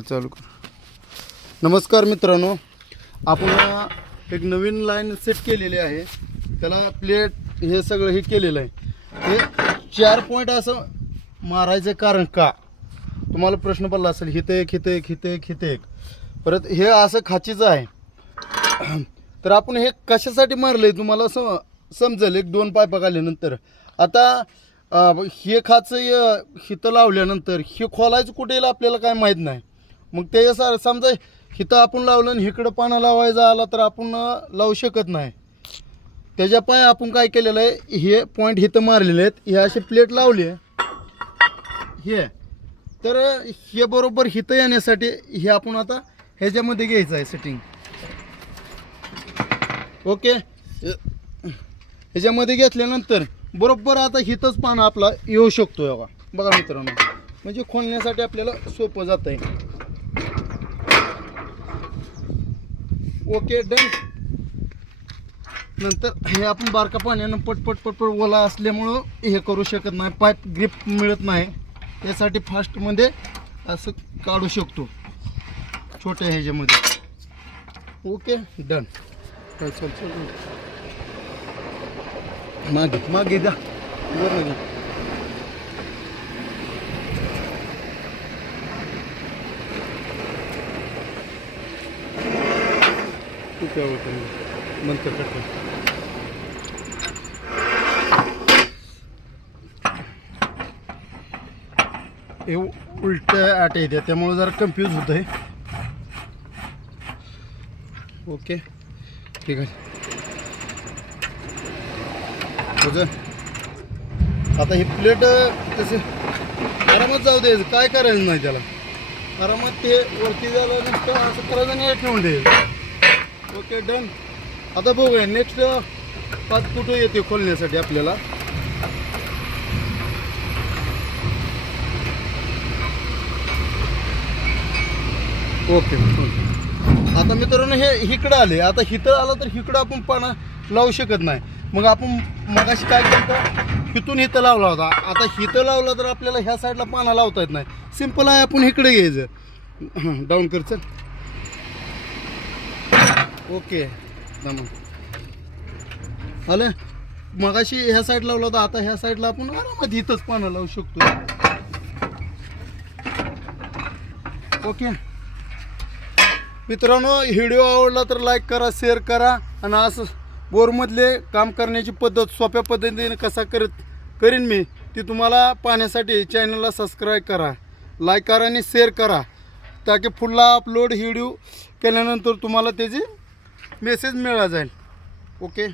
चालू कर. नमस्कार मित्रांनो आपण एक नवीन लाईन सेट केलेली आहे. त्याला प्लेट हे सगळं हे केलेलं आहे. हे चार पॉईंट असं मारायचं कारण का? तुम्हाला प्रश्न पडला असेल हिथं एक हिथं एक हिथं एक हिथं एक. परत हे असं खाचीचं आहे. तर आपण हे कशासाठी मारलं आहे तुम्हाला सम समजेल? एक दोन पायपा आल्यानंतर आता हे खाचं हिथं लावल्यानंतर हे खोलायचं कुठे आपल्याला काय माहीत नाही. मग ते सर समजा इथं आपण लावलं आणि इकडं पानं लावायचा आला तर आपण लावू शकत नाही. त्याच्या पाय आपण काय केलेलं आहे हे पॉईंट हिथं मारलेले आहेत हे असे प्लेट लावले हे. तर हे बरोबर हिथं येण्यासाठी हे आपण आता ह्याच्यामध्ये घ्यायचं आहे सेटिंग ओके? ह्याच्यामध्ये घेतल्यानंतर बरोबर आता हिथंच पानं आपला येऊ शकतो बघा. बघा मित्रांनो. म्हणजे खोलण्यासाठी आपल्याला सोपं जात आहे ओके डन नंतर हे आपण बारका पाण्यानं पटपट पटपट ओला असल्यामुळं हे करू शकत नाही. पाईप ग्रिप मिळत नाही. त्यासाठी फास्टमध्ये असं काढू शकतो. छोट्या ह्याच्यामध्ये. ओके डन चल चल चल मागे मागे द्या बरं घ्या तू काय होतं. नंतर कट हे उलट आटे येते त्यामुळे जरा कन्फ्यूज होत आहे ओके ठीक आहे. आता ही प्लेट तसे आरामात जाऊ दे काय करायचं नाही त्याला. आरामात ते वरती झालं नुसतं असं करायचं नाही ठेवून द्यायचं ओके डन आता बघूया नेक्स्ट पाच कुठं येते खोलण्यासाठी आपल्याला? ओके आता मित्रांनो हे इकडं आले. आता हिथं आलं तर इकडं आपण पानं लावू शकत नाही. मग आपण मगाशी काय केलं हिथून इथं लावला होता. आता हिथं लावला तर आपल्याला ह्या साईडला पाना लावता येत नाही. सिंपल आहे आपण इकडे घ्यायचं. Down करचं okay. आलं? मगाशी ह्या साईड लावला होता आता ह्या साईडला आपण आरामात इथंच पानं लावू शकतो. ओके. मित्रांनो व्हिडिओ आवडला तर लाईक करा शेअर करा आणि असं बोरमधले काम करण्याची पद्धत सोप्या पद्धतीने कसा करत करीन मी ती तुम्हाला पाहण्यासाठी चॅनलला सबस्क्राईब करा लाईक करा आणि शेअर करा ताकी पुढला अपलोड व्हिडिओ केल्यानंतर तुम्हाला त्याची मेसेज मिळा जाईल ओके